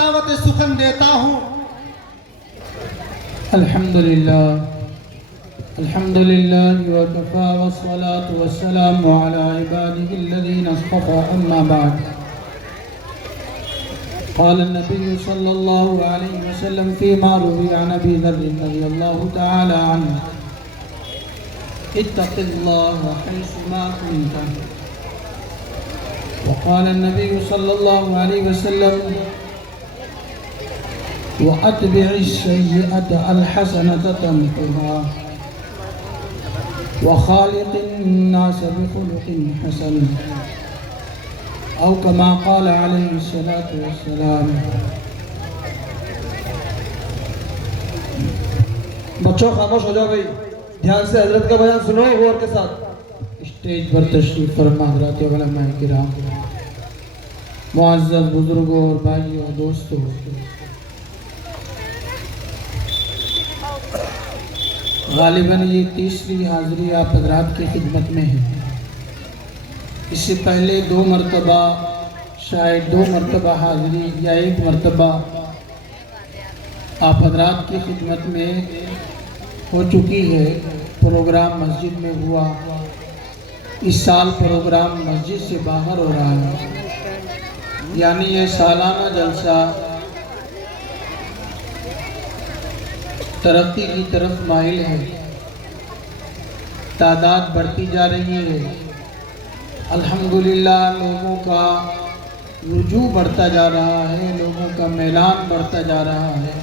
دعوت سخن دیتا ہوں۔ الحمدللہ وکفا والصلاة والسلام على عباده الذين اصطفى اما بعد قال النبي صلى الله عليه وسلم فيما روي عن ابي ذر رضي الله تعالى عنه اتق الله حيثما كنت وقال النبي صلى الله عليه وسلم وَأَتْبِعِ السَّيِّئَةَ الْحَسَنَةَ تَمْحُهَا وَخَالِقِ النَّاسَ بِخُلُقٍ حَسَنٍ أو كما قال عليه الصلاة والسلام۔ بچوں خاموش ہو جاؤ بھئی، دھیان سے حضرت کا بیان سنو غور کے ساتھ۔ اسٹیج پر تشریف فرما حضرات علماء کرام، معزز بزرگوں اور بھائیوں دوستوں، غالباً یہ تیسری حاضری آپ حضرات کی خدمت میں ہے۔ اس سے پہلے 2 مرتبہ شاید 2 مرتبہ حاضری یا 1 مرتبہ آپ حضرات کی خدمت میں ہو چکی ہے۔ پروگرام مسجد میں ہوا، اس سال پروگرام مسجد سے باہر ہو رہا ہے، یعنی یہ سالانہ جلسہ ترقی کی طرف مائل ہے، تعداد بڑھتی جا رہی ہے، الحمدللہ لوگوں کا رجوع بڑھتا جا رہا ہے، لوگوں کا میلان بڑھتا جا رہا ہے۔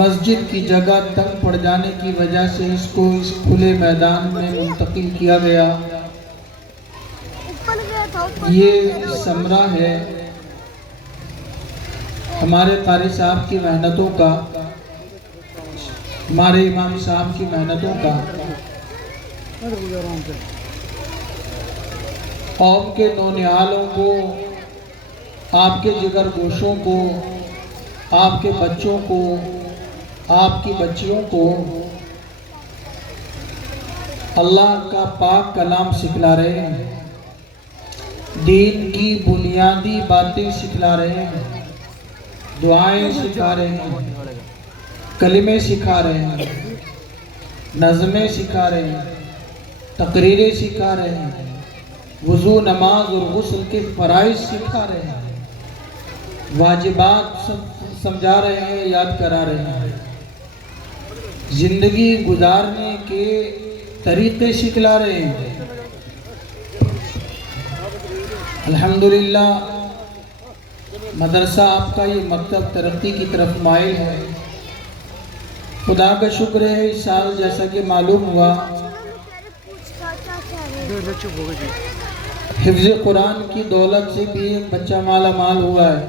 مسجد کی جگہ تنگ پڑ جانے کی وجہ سے اس کو اس کھلے میدان میں منتقل کیا گیا۔ یہ ثمرہ ہے ہمارے قاری صاحب کی محنتوں کا، ہمارے امام صاحب کی محنتوں کا، قوم کے نونہالوں کو، آپ کے جگر گوشوں کو، آپ کے بچوں کو، آپ کی بچیوں کو اللہ کا پاک کلام سکھلا رہے ہیں، دین کی بنیادی باتیں سکھلا رہے ہیں، دعائیں سکھا رہے ہیں، کلمے سکھا رہے ہیں، نظمیں سکھا رہے ہیں، تقریریں سکھا رہے ہیں، وضو نماز اور غسل کے فرائض سکھا رہے ہیں، واجبات سمجھا رہے ہیں، یاد کرا رہے ہیں، زندگی گزارنے کے طریقے سکھلا رہے ہیں۔ الحمدللہ مدرسہ آپ کا یہ مکتب ترقی کی طرف مائل ہے، خدا کا شکر ہے۔ اس سال جیسا کہ معلوم ہوا حفظ قرآن کی دولت سے بھی ایک بچہ مالا مال ہوا ہے۔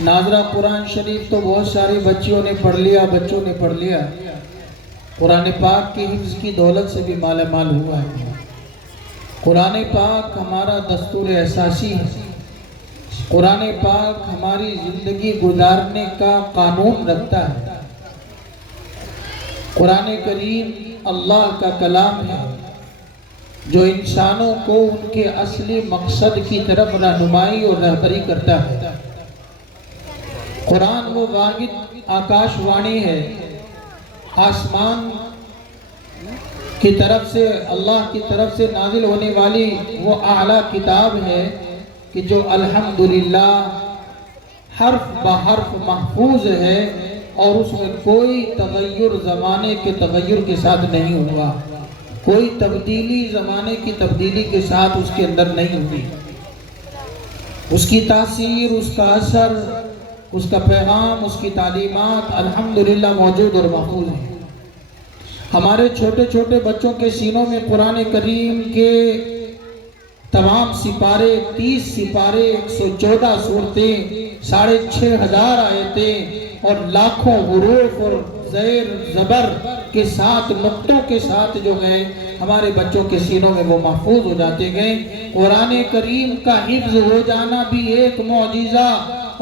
ناظرہ قرآن شریف تو بہت ساری بچیوں نے پڑھ لیا، بچوں نے پڑھ لیا، قرآن پاک کی حفظ کی دولت سے بھی مالا مال ہوا ہے۔ قرآن پاک ہمارا دستور اساسی ہے، قرآن پاک ہماری زندگی گزارنے کا قانون رکھتا ہے۔ قرآن کریم اللہ کا کلام ہے جو انسانوں کو ان کے اصلی مقصد کی طرف رہنمائی اور رہبری کرتا ہے۔ قرآن وہ واحد آکاش وانی ہے، آسمان کی طرف سے اللہ کی طرف سے نازل ہونے والی وہ اعلیٰ کتاب ہے کہ جو الحمدللہ حرف بحرف محفوظ ہے، اور اس میں کوئی تغیر زمانے کے تغیر کے ساتھ نہیں ہوا، کوئی تبدیلی زمانے کی تبدیلی کے ساتھ اس کے اندر نہیں ہوئی۔ اس کی تاثیر، اس کا اثر، اس کا پیغام، اس کی تعلیمات الحمدللہ موجود اور محفوظ ہیں۔ ہمارے چھوٹے چھوٹے بچوں کے سینوں میں قرآن کریم کے تمام سپارے، 30 سپارے، 114 سورتیں، 6500 آیتیں اور لاکھوں حروف اور زیر زبر کے ساتھ، نقطوں کے ساتھ جو ہیں ہمارے بچوں کے سینوں میں وہ محفوظ ہو جاتے گئے۔ قرآن کریم کا حفظ ہو جانا بھی ایک معجزہ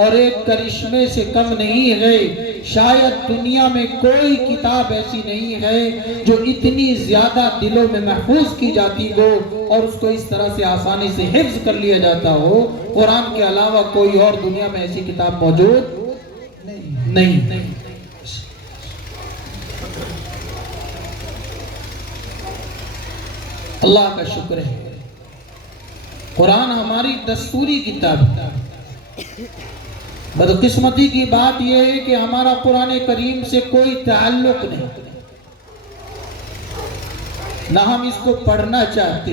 اور ایک کرشمے سے کم نہیں ہے۔ شاید دنیا میں کوئی کتاب ایسی نہیں ہے جو اتنی زیادہ دلوں میں محفوظ کی جاتی ہو اور اس کو اس طرح سے آسانی سے حفظ کر لیا جاتا ہو۔ قرآن کے علاوہ کوئی اور دنیا میں ایسی کتاب موجود نہیں۔ اللہ کا شکر ہے، قرآن ہماری دستوری کتاب ہے۔ بدقسمتی کی بات یہ ہے کہ ہمارا قرآن کریم سے کوئی تعلق نہیں، نہ ہم اس کو پڑھنا چاہتے،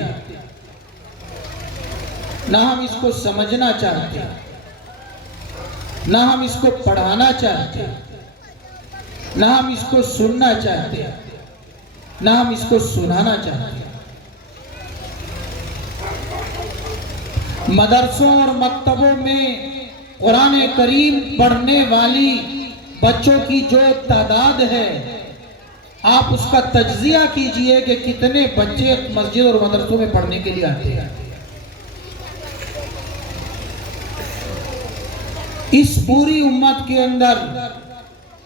نہ ہم اس کو سمجھنا چاہتے، نہ ہم اس کو پڑھانا چاہتے، نہ ہم اس کو سننا چاہتے، نہ ہم اس کو سنانا چاہتے۔ مدرسوں اور مکتبوں میں قرآن کریم پڑھنے والی بچوں کی جو تعداد ہے، آپ اس کا تجزیہ کیجئے کہ کتنے بچے مسجد اور مدرسوں میں پڑھنے کے لیے آتے ہیں۔ اس پوری امت کے اندر،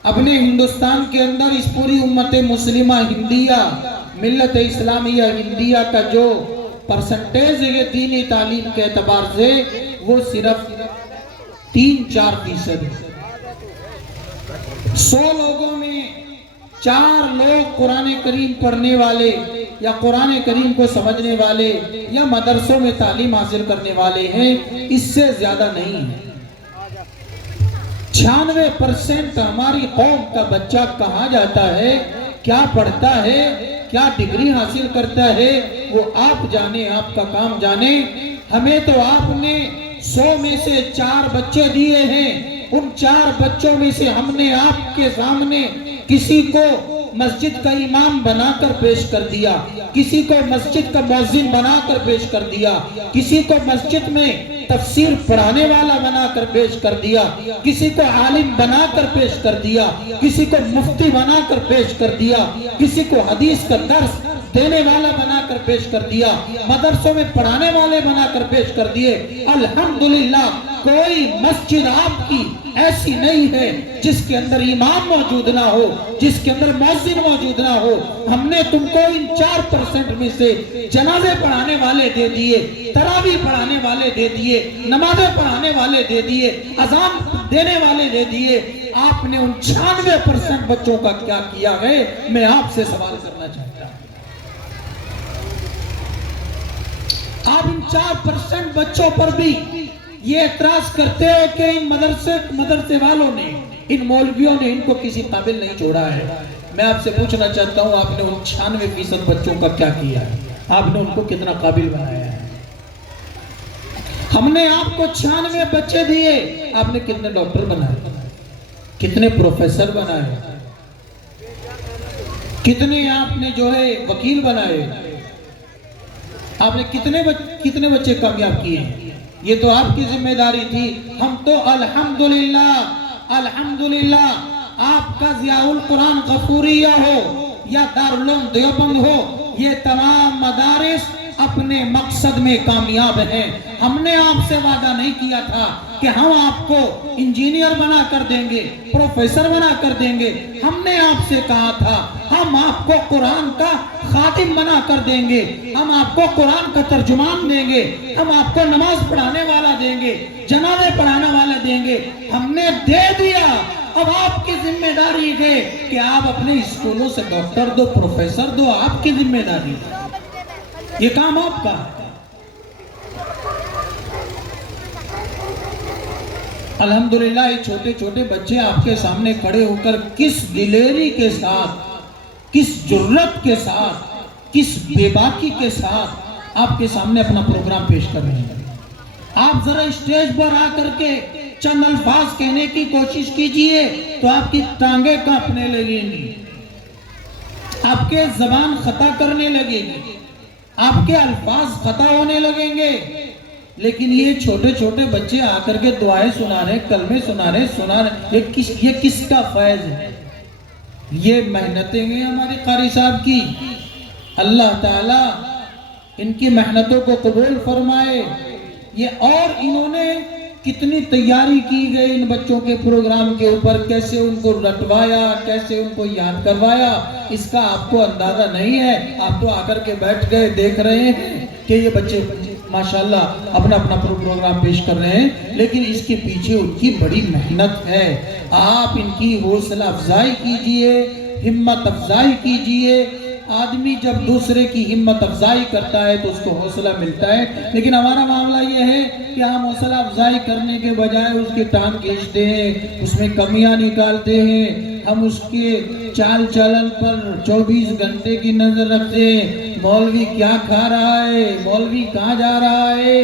اپنے ہندوستان کے اندر، اس پوری امت مسلمہ ہندیہ، ملت اسلامیہ ہندیہ کا جو پرسنٹیج ہے دینی تعلیم کے اعتبار سے، وہ صرف 3-4% ہے۔ 100 لوگوں میں 4 لوگ قرآن کریم پڑھنے والے یا قرآن کریم کو سمجھنے والے یا مدرسوں میں تعلیم حاصل کرنے والے ہیں، اس سے زیادہ نہیں ہے۔ 96% ہماری قوم کا بچہ کہاں جاتا ہے، کیا پڑھتا ہے، کیا ڈگری حاصل کرتا ہے، وہ آپ جانے، آپ کا کام جانے۔ ہمیں تو آپ نے 100 میں سے 4 بچے دیے ہیں، ان 4 بچوں میں سے ہم نے آپ کے سامنے کسی کو مسجد کا امام بنا کر پیش کر دیا، کسی کو مسجد کا مؤذن بنا کر پیش کر دیا، کسی کو مسجد میں تفسیر پڑھانے والا بنا کر پیش کر دیا، کسی کو عالم بنا کر پیش کر دیا، کسی کو مفتی بنا کر پیش کر دیا، کسی کو حدیث کا درس دینے والا بنا کر پیش کر دیا، مدرسوں میں پڑھانے والے بنا کر پیش کر دیے۔ الحمدللہ کوئی مسجد آپ کی ایسی نہیں ہے جس کے اندر امام موجود نہ ہو، جس کے اندر مؤذن موجود نہ ہو۔ ہم نے تم کو ان 4% میں سے جنازے پڑھانے والے دے دیے، تراویح پڑھانے والے دے دیے، نمازیں پڑھانے والے دے دیے، اذان دینے والے دے دیے۔ آپ نے ان 96% بچوں کا کیا کیا ہے، میں آپ سے سوال کرنا چاہتا ہوں۔ آپ ان 4% بچوں پر بھی یہ اعتراض کرتے ہو کہ ان مدرسے والوں نے، ان مولویوں نے ان کو کسی قابل نہیں چھوڑا ہے۔ میں آپ سے پوچھنا چاہتا ہوں، آپ نے ان 96% بچوں کا کیا کیا ہے؟ آپ نے ان کو کتنا قابل بنایا ہے؟ ہم نے آپ کو 96 بچے دیے، آپ نے کتنے ڈاکٹر بنائے، کتنے پروفیسر بنائے، کتنے آپ نے جو ہے وکیل بنائے، آپ نے کتنے بچے کامیاب کیے ہیں؟ یہ تو آپ کی ذمہ داری تھی۔ ہم تو الحمدللہ آپ کا ضیاء القرآن غفوریہ ہو یا دارالعلوم دیوبند ہو، یہ تمام مدارس اپنے مقصد میں کامیاب ہیں۔ ہم نے آپ سے وعدہ نہیں کیا تھا کہ ہم آپ کو انجینئر بنا کر دیں گے، پروفیسر بنا کر دیں گے۔ ہم نے آپ سے کہا تھا ہم آپ کو قرآن کا خادم بنا کر دیں گے، ہم آپ کو قرآن کا ترجمان دیں گے، ہم آپ کو نماز پڑھانے والا دیں گے، جنازے پڑھانے والا دیں گے۔ ہم نے دے دیا۔ اب آپ کی ذمہ داری ہے کہ آپ اپنے اسکولوں سے ڈاکٹر دو، پروفیسر دو، آپ کی ذمہ داری ہے، یہ کام آپ کا ہے۔ الحمدللہ یہ چھوٹے چھوٹے بچے آپ کے سامنے کھڑے ہو کر کس دلیری کے ساتھ، کس جرت کے ساتھ، کس بے باکی کے ساتھ آپ کے سامنے اپنا پروگرام پیش کر رہے ہیں۔ آپ ذرا اسٹیج پر آ کر کے چند الفاظ کہنے کی کوشش کیجئے تو آپ کی ٹانگیں کانپنے لگیں گی، آپ کے زبان خطا کرنے لگے گی، آپ کے الفاظ خطا ہونے لگیں گے۔ لیکن یہ چھوٹے چھوٹے بچے آ کر کے دعائیں سنا رہے، کلمے سنا رہے، یہ کس کا فیض ہے؟ یہ محنتیں ہیں ہمارے قاری صاحب کی، اللہ تعالیٰ ان کی محنتوں کو قبول فرمائے۔ یہ اور انہوں نے کتنی تیاری کی گئی ان بچوں کے پروگرام کے اوپر، کیسے ان کو رٹوایا، کیسے ان کو یاد کروایا، اس کا آپ کو اندازہ نہیں ہے۔ آپ تو آ کر کے بیٹھ گئے، دیکھ رہے ہیں کہ یہ بچے ماشاءاللہ اپنا اپنا پروگرام پیش کر رہے ہیں، لیکن اس کے پیچھے ان کی بڑی محنت ہے۔ آپ ان کی حوصلہ افزائی کیجئے، ہمت افزائی کیجئے۔ آدمی جب دوسرے کی ہمت افزائی کرتا ہے تو اس کو حوصلہ ملتا ہے، لیکن ہمارا معاملہ یہ ہے کہ ہم حوصلہ افزائی کرنے کے بجائے اس کی ٹانگ کھینچتے ہیں، اس میں کمیاں نکالتے ہیں، ہم اس کے چال چلن پر 24 گھنٹے کی نظر رکھتے ہیں۔ مولوی کیا کھا رہا ہے، مولوی کہاں جا رہا ہے،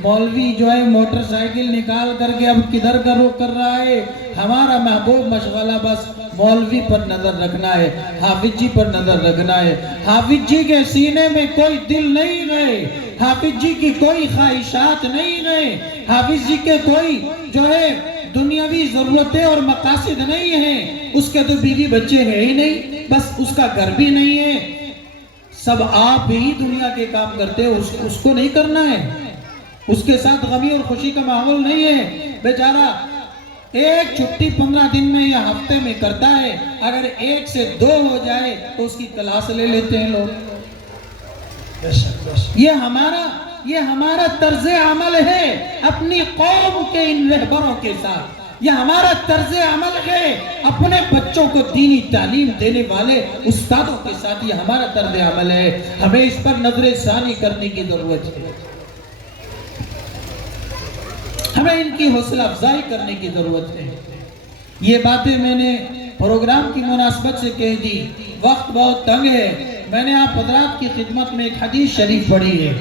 مولوی جو ہے موٹر سائیکل نکال کر کے اب کدھر کا رخ کر رہا ہے۔ ہمارا محبوب مشغلہ بس مولوی پر نظر رکھنا ہے، حافظ جی پر نظر رکھنا ہے۔ حافظ جی کے سینے میں کوئی دل نہیں گئے، حافظ جی کی کوئی خواہشات نہیں گئے، حافظ جی کے کوئی جو ہے دنیاوی ضرورتیں اور مقاصد نہیں ہیں۔ اس کے تو بیوی بچے ہیں ہی نہیں، بس اس کا گھر بھی نہیں ہے، سب آپ ہی دنیا کے کام کرتے ہیں، اس کو نہیں کرنا ہے، اس کے ساتھ غمی اور خوشی کا ماحول نہیں ہے۔ بیچارہ ایک چھٹی 15 دن میں یا ہفتے میں کرتا ہے، اگر 1 سے 2 ہو جائے تو اس کی کلاس لے لیتے ہیں لوگ۔ یہ ہمارا طرز عمل ہے اپنی قوم کے ان رہبروں کے ساتھ، یہ ہمارا طرز عمل ہے اپنے بچوں کو دینی تعلیم دینے والے استادوں کے ساتھ، یہ ہمارا طرز عمل ہے۔ ہمیں اس پر نظر ثانی کرنے کی ضرورت ہے، ہمیں ان کی حوصلہ افزائی کرنے کی ضرورت ہے۔ یہ باتیں میں نے پروگرام کی مناسبت سے کہہ دی، وقت بہت تنگ ہے۔ میں نے آپ حضرات کی خدمت میں ایک حدیث شریف پڑھی ہے،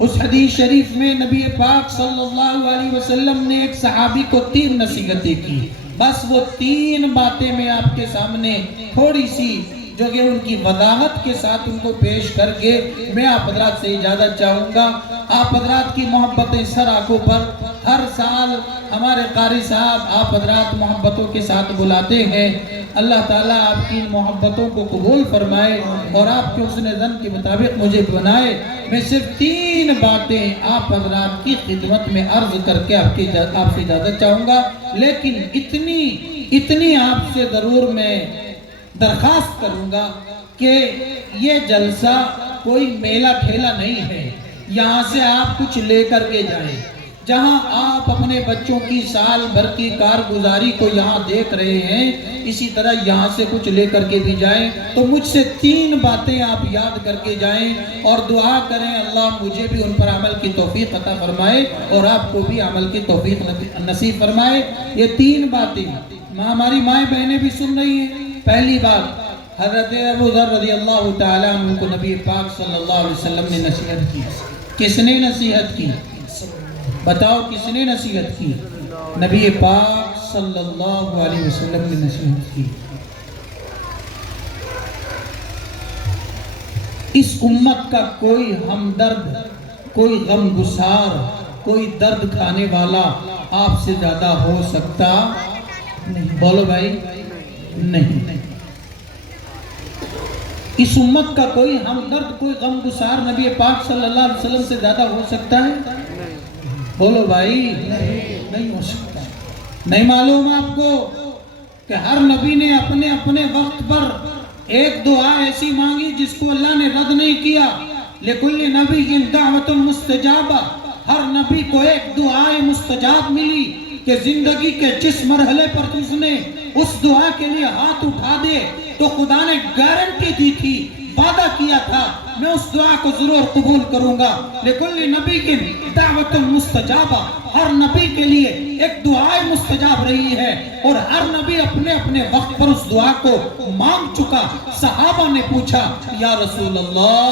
اس حدیث شریف میں نبی پاک صلی اللہ علیہ وسلم نے ایک صحابی کو 3 نصیحتیں کی۔ بس وہ 3 باتیں میں آپ کے سامنے تھوڑی سی جو کہ ان کی وضاحت کے ساتھ ان کو پیش کر کے میں آپ حضرات سے اجازت چاہوں گا۔ آپ حضرات کی محبتیں سر آنکھوں پر، ہر سال ہمارے قاری صاحب آپ حضرات محبتوں کے ساتھ بلاتے ہیں۔ اللہ تعالیٰ آپ کی محبتوں کو قبول فرمائے اور آپ کے حسن ظن کے مطابق مجھے بنائے۔ میں صرف 3 باتیں آپ حضرات کی خدمت میں عرض کر کے آپ سے اجازت چاہوں گا، لیکن اتنی آپ سے ضرور میں درخواست کروں گا کہ یہ جلسہ کوئی میلہ ٹھیلا نہیں ہے، یہاں سے آپ کچھ لے کر کے جائیں۔ جہاں آپ اپنے بچوں کی سال بھر کی کارگزاری کو یہاں دیکھ رہے ہیں، اسی طرح یہاں سے کچھ لے کر کے بھی جائیں۔ تو مجھ سے 3 باتیں آپ یاد کر کے جائیں اور دعا کریں اللہ مجھے بھی ان پر عمل کی توفیق عطا فرمائے اور آپ کو بھی عمل کی توفیق نصیب فرمائے۔ یہ 3 باتیں ہماری مائیں بہنیں بھی سن رہی ہیں۔ پہلی بات، حضرت ابو ذر رضی اللہ تعالیٰ عنہ کو نبی پاک صلی اللہ علیہ وسلم نے نصیحت کی۔ کس نے نصیحت کی؟ بتاؤ کس نے نصیحت کی؟ نبی پاک صلی اللہ علیہ وسلم نے نصیحت کی۔ اس امت کا کوئی ہمدرد، کوئی غم گسار، کوئی درد کھانے والا آپ سے زیادہ ہو سکتا نہیں۔ بولو بھائی، نہیں۔ اس امت کا کوئی ہمدرد، کوئی غم گسار نبی پاک صلی اللہ علیہ وسلم سے زیادہ ہو سکتا ہے؟ بولو بھائی، نہیں ہو سکتا۔ نہیں معلوم آپ کو کہ ہر نبی نے اپنے اپنے وقت پر ایک دعا ایسی مانگی جس کو اللہ نے رد نہیں کیا۔ لِكُلِّ نَبِيٍّ دَعْوَةٌ مُسْتَجَابَةٌ، ہر نبی کو ایک دعائے مستجاب ملی کہ زندگی کے جس مرحلے پر اس نے اس دعا کے لیے ہاتھ اٹھا دے تو خدا نے گارنٹی دی تھی، وعدہ کیا تھا میں اس دعا کو ضرور قبول کروں گا۔ لِكُلِّ نَبِيٍّ دَعْوَةٌ مُسْتَجَابَةٌ، ہر نبی کے لیے ایک دعائے مستجاب رہی ہے اور ہر نبی اپنے اپنے وقت پر اس دعا کو مانگ چکا۔ صحابہ نے پوچھا یا رسول اللہ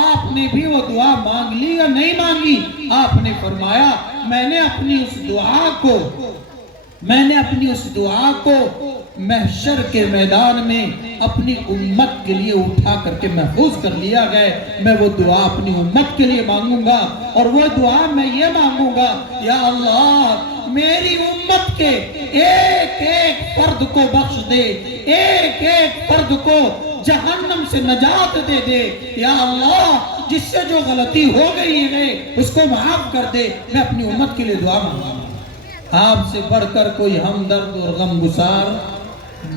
آپ نے بھی وہ دعا مانگ لی یا نہیں مانگی؟ آپ نے فرمایا میں نے اپنی اس دعا کو محشر کے میدان میں اپنی امت کے لیے اٹھا کر کے محفوظ کر لیا گئے۔ میں وہ دعا اپنی امت کے لیے مانگوں گا اور وہ دعا میں یہ مانگوں گا یا اللہ میری امت کے ایک ایک فرد کو بخش دے، ایک ایک فرد کو جہنم سے نجات دے دے یا اللہ، جس سے جو غلطی ہو گئی ہے اس کو معاف کر دے۔ میں اپنی امت کے لیے دعا مانگوں گا۔ آپ سے بڑھ کر کوئی ہمدرد اور غم گسار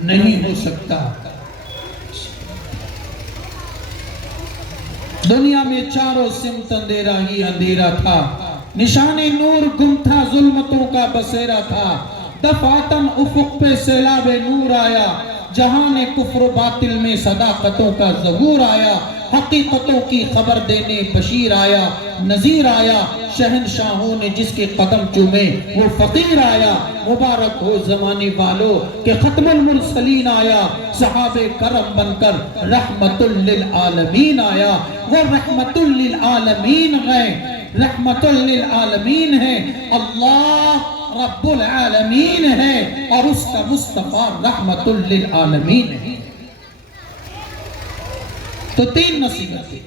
نہیں ہو سکتا۔ دنیا میں چاروں سمت اندھیرا ہی اندھیرا تھا، نشان نور گم تھا، ظلمتوں کا بسیرا تھا، دفعتاً افق پہ سیلاب نور آیا، جہان کفر و باطل میں صداقتوں کا ظہور آیا، حقیقتوں کی خبر دینے بشیر آیا، نذیر آیا، شہنشاہوں نے جس کے قدم چومے وہ فقیر آیا، مبارک ہو زمانے والوں کہ ختم المرسلین آیا، صحابہ کرم بن کر رحمت للعالمین آیا۔ وہ رحمت للعالمین ہے، رحمت للعالمین ہے، اللہ رب العالمین ہے اور اس کا مصطفیٰ رحمت للعالمین ہے۔ تو تین نصیحتیں۔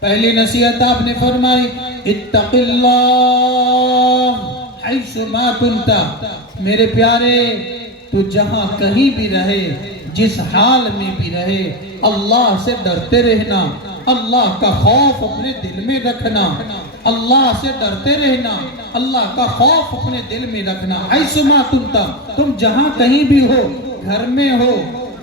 پہلی نصیحت آپ نے فرمائی اتق اللہ حیث ما کنت، میرے پیارے تو جہاں کہیں بھی رہے، جس حال میں بھی رہے، اللہ سے ڈرتے رہنا، اللہ کا خوف اپنے دل میں رکھنا، اللہ سے ڈرتے رہنا، اللہ کا خوف اپنے دل میں رکھنا۔ حیث ما کنت، تم جہاں کہیں بھی ہو، گھر میں ہو،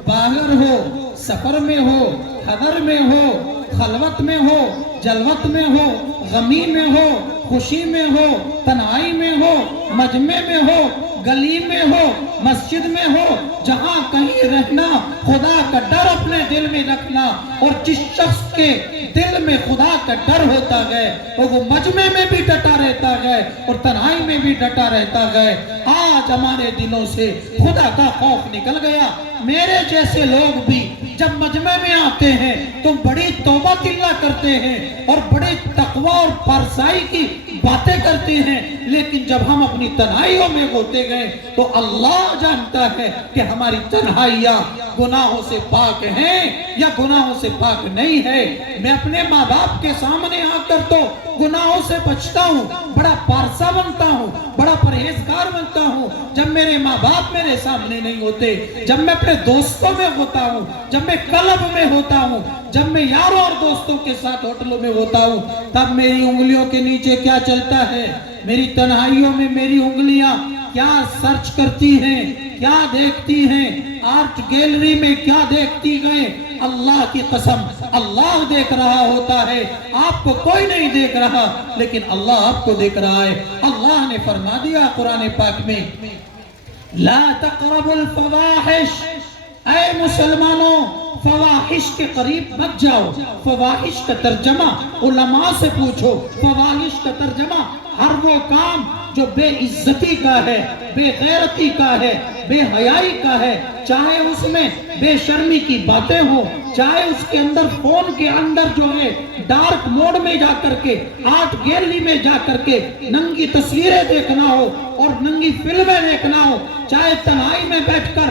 باہر ہو، سفر میں ہو، حضر میں ہو، خلوت میں ہو، جلوت میں ہو، غمی میں ہو، خوشی میں ہو، تنہائی میں ہو، مجمع میں ہو، گلی میں ہو، مسجد میں ہو، جہاں کہیں رہنا، خدا کا ڈر اپنے دل میں رکھنا۔ اور جس شخص کے دل میں خدا کا ڈر ہوتا گئے اور وہ مجمع میں بھی ڈٹا رہتا گئے اور تنہائی میں بھی ڈٹا رہتا گئے، آج ہمارے دلوں سے خدا کا خوف نکل گیا۔ میرے جیسے لوگ بھی جب مجمع میں آتے ہیں تو بڑی توبہ تلہ کرتے ہیں اور بڑے تقوی اور پارسائی کی باتیں کرتے ہیں، لیکن جب ہم اپنی تنہائیوں میں ہوتے گئے تو اللہ جانتا ہے کہ ہماری تنہائیاں گناہوں سے پاک ہیں یا گناہوں سے پاک نہیں ہے۔ میں اپنے ماں باپ کے سامنے آ کر تو گناہوں سے بچتا ہوں، بڑا پارسا بنتا ہوں، بڑا پرہیزگار بنتا ہوں۔ جب میرے ماں باپ میرے سامنے نہیں ہوتے، جب میں اپنے دوستوں میں ہوتا ہوں، جب میں کلب میں ہوتا ہوں، جب میں یاروں اور دوستوں کے ساتھ ہوٹلوں میں ہوتا ہوں، تب میری انگلیوں کے نیچے کیا چلتا ہے؟ میری تنہائیوں میں میری انگلیاں کیا سرچ کرتی ہیں، کیا دیکھتی ہیں، آرٹ گیلری میں کیا دیکھتی گئے؟ اللہ کی قسم اللہ دیکھ رہا ہوتا ہے، آپ کو کوئی نہیں دیکھ رہا لیکن اللہ آپ کو دیکھ رہا ہے۔ اللہ نے فرما دیا قرآن پاک میں لا تقربوا الفواحش، اے مسلمانوں فواحش کے قریب مت جاؤ۔ فواحش کا ترجمہ علماء سے پوچھو، فواحش کا ترجمہ ہر وہ کام جو بے عزتی کا ہے، بے غیرتی کا ہے، بے حیائی کا ہے، چاہے اس میں بے شرمی کی باتیں ہوں، چاہے اس کے اندر فون کے اندر جو ہے ڈارک موڈ میں جا کر کے، آرٹ گیلری میں جا کر کے ننگی تصویریں دیکھنا ہو اور ننگی فلمیں دیکھنا ہو، چاہے تنہائی میں بیٹھ کر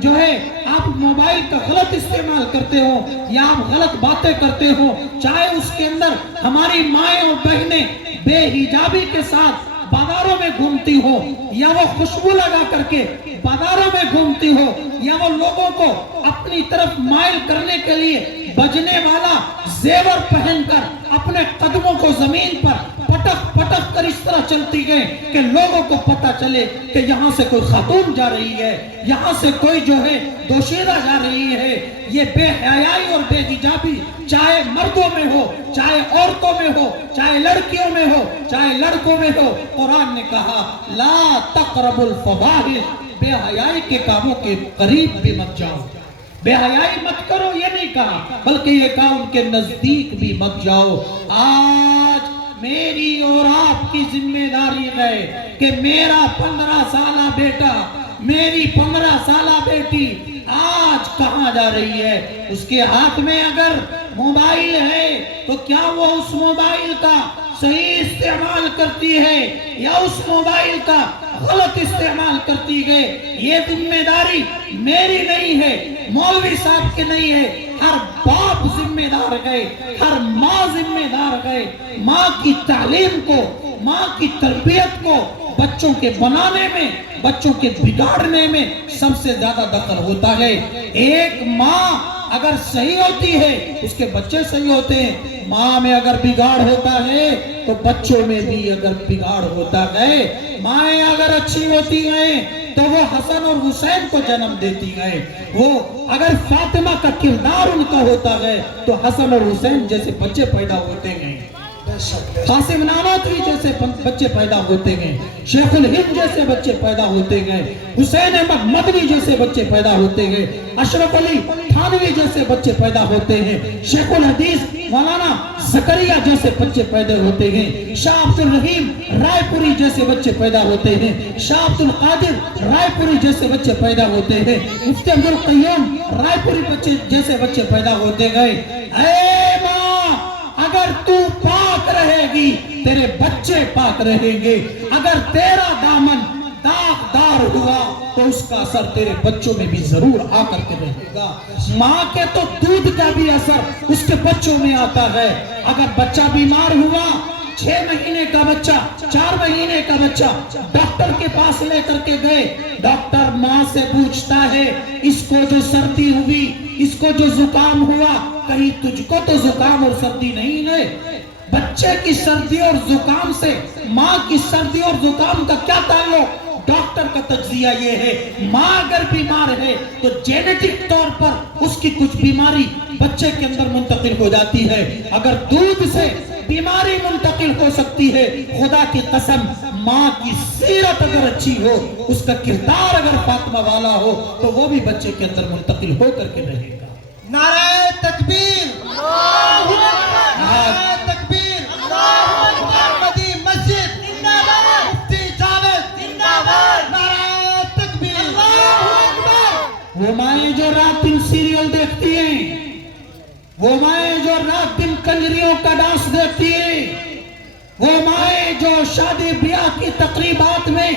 جو ہے آپ موبائل کا غلط استعمال کرتے ہو یا آپ غلط باتیں کرتے ہو، چاہے اس کے اندر ہماری مائیں اور بہنیں بے حجابی کے ساتھ بازاروں میں گھومتی ہو، یا وہ خوشبو لگا کر کے بازاروں میں گھومتی ہو، یا وہ لوگوں کو اپنی طرف مائل کرنے کے لیے بجنے والا زیور پہن کر اپنے قدموں کو زمین پر پٹک پٹک کر اس طرح چلتی گئے کہ لوگوں کو پتہ چلے کہ یہاں سے کوئی خاتون جا رہی ہے، یہاں سے کوئی جو ہے دوشیزہ جا رہی ہے۔ یہ بے حیائی اور بے حجابی چاہے مردوں میں ہو، چاہے عورتوں میں ہو، چاہے لڑکیوں میں ہو، چاہے لڑکوں میں ہو، قرآن نے کہا لا تقربوا الفواحش، بے حیائی کے کاموں کے قریب بھی مت جاؤ۔ بے حیائی مت کرو یہ نہیں کہا، بلکہ یہ کہا ان کے نزدیک بھی مت جاؤ۔ آج میری اور آپ کی ذمہ داری ہے کہ میرا 15 سالہ بیٹا، میری 15 سالہ بیٹی آج کہاں جا رہی ہے؟ اس کے ہاتھ میں اگر موبائل ہے تو کیا وہ اس موبائل کا صحیح استعمال کرتی ہے یا اس موبائل کا غلط استعمال کرتی ہے؟ یہ ذمہ داری میری نہیں ہے، مولوی صاحب کی نہیں ہے، ہر باپ ذمہ دار گئے، ہر ماں ذمہ دار گئے۔ ماں کی تعلیم کو، ماں کی تربیت کو بچوں کے بنانے میں، بچوں کے بگاڑنے میں سب سے زیادہ دخل ہوتا ہے۔ ایک ماں اگر صحیح ہوتی ہے اس کے بچے صحیح ہوتے ہیں. ماں میں اگر بگاڑ ہوتا ہے تو بچوں میں بھی اگر بگاڑ ہوتا ہے. مائیں اگر اچھی ہوتی ہیں تو وہ حسن اور حسین کو جنم دیتی ہیں. وہ اگر فاطمہ کا کردار ان کا ہوتا ہے تو حسن اور حسین جیسے بچے پیدا ہوتے ہیں. قاسم نانوتوی جیسے بچے پیدا ہوتے گئے. شیخ الہند جیسے بچے پیدا ہوتے گئے. حسین احمد مدنی جیسے بچے پیدا ہوتے گئے. اشرف علی تھانوی جیسے بچے پیدا ہوتے ہیں. شیخ الحدیث مولانا زکریا جیسے بچے پیدا ہوتے ہیں. شاہ عبد الرحیم رائے پوری جیسے بچے پیدا ہوتے ہیں. شاہ عبد القادر رائے پوری جیسے بچے پیدا ہوتے ہیں. مفتی عبد القیوم رائے پوری جیسے بچے پیدا ہوتے گئے. اے ماں اگر تو پاک رہے گی تیرے بچے پاک رہیں گے. اگر تیرا دامن داغدار ہوا تو اس کا اثر تیرے بچوں میں بھی ضرور آ کر کے رہے گا. ماں کے تو دودھ کا بھی اثر اس کے بچوں میں آتا ہے. اگر بچہ بیمار ہوا 6 مہینے کا بچہ 4 مہینے کا بچہ ڈاکٹر کے پاس لے کر کے گئے. ڈاکٹر ماں سے پوچھتا ہے اس کو جو سردی ہوئی اس کو جو زکام ہوا کہیں تجھ کو تو زکام اور سردی نہیں ہے. بچے کی سردی اور زکام سے ماں کی سردی اور زکام کا کیا تعلق؟ ڈاکٹر کا تجزیہ یہ ہے ماں اگر بیمار ہے تو جینیٹک طور پر اس کی کچھ بیماری بچے کے اندر منتقل ہو جاتی ہے. اگر دودھ سے بیماری منتقل ہو سکتی ہے. خدا کی قسم ماں کی سیرت اگر اچھی ہو اس کا کردار اگر فاطمہ والا ہو تو وہ بھی بچے کے اندر منتقل ہو کر کے رہے گا. نعرہ تکبیر، نعرہ تکبیر، محمدی مسجد مفتی جاوید، نعرہ تکبیر. وہ مائیں جو رات دن سیریل دیکھتی ہیں، وہ مائیں جو رات دن کنجریوں کا ڈانس دیکھتی ہیں، وہ مائیں جو شادی بیاہ کی تقریبات میں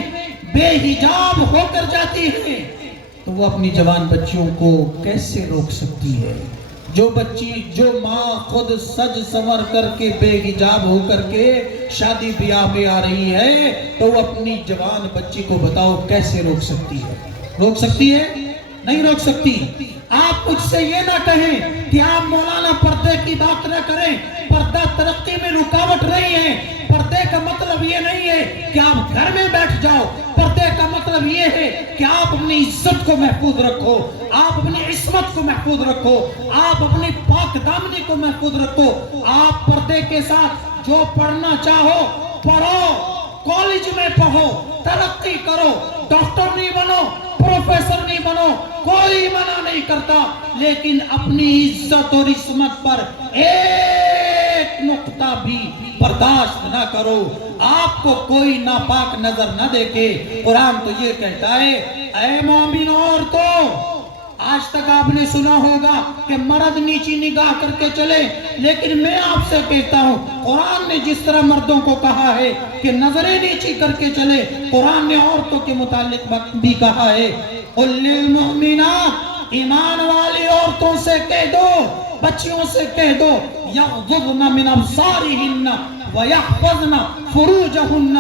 بے حجاب ہو کر جاتی ہیں تو وہ اپنی جوان بچیوں کو کیسے روک سکتی ہے؟ جو ماں خود سج سنور کر کے بے حجاب ہو کر کے شادی بیاہ میں آ رہی ہے تو وہ اپنی جوان بچی کو بتاؤ کیسے روک سکتی ہے؟ روک سکتی ہے؟ نہیں روک سکتی. آپ مجھ سے یہ نہ کہیں کہ آپ مولانا پردے کی بات نہ کریں. پردہ ترقی میں رکاوٹ نہیں ہے. پردے کا مطلب یہ نہیں ہے کہ آپ گھر میں بیٹھ جاؤ. پردے کا مطلب یہ ہے کہ آپ اپنی عزت کو محفوظ رکھو, آپ اپنی عصمت کو محفوظ رکھو, آپ اپنی پاک دامنی کو محفوظ رکھو. آپ پردے کے ساتھ جو پڑھنا چاہو پڑھو, کالج میں پڑھو, ترقی کرو, ڈاکٹر نہیں بنو, پروفیسر نہیں بنو, کوئی منع نہیں کرتا, لیکن اپنی عزت اور عصمت پر ایک نقطہ بھی برداشت نہ کرو. آپ کو کوئی ناپاک نظر نہ دیکھے. قرآن تو یہ کہتا ہے اے مومن عورتوں, آج تک آپ نے سنا ہوگا کہ مرد نیچی نگاہ کر کے چلے, لیکن میں آپ سے کہتا ہوں قرآن نے جس طرح مردوں کو کہا ہے کہ نظریں نیچی کر کے چلے, قرآن نے عورتوں کے متعلق بھی کہا ہے قُلْ لِلْمُؤْمِنَاتِ, ایمان والی عورتوں سے کہہ دو, بچیوں سے کہہ دو يَغْضُضْنَ مِنْ أَبْصَارِهِنَّ وَيَحْفَظْنَ فُرُوجَهُنَّ,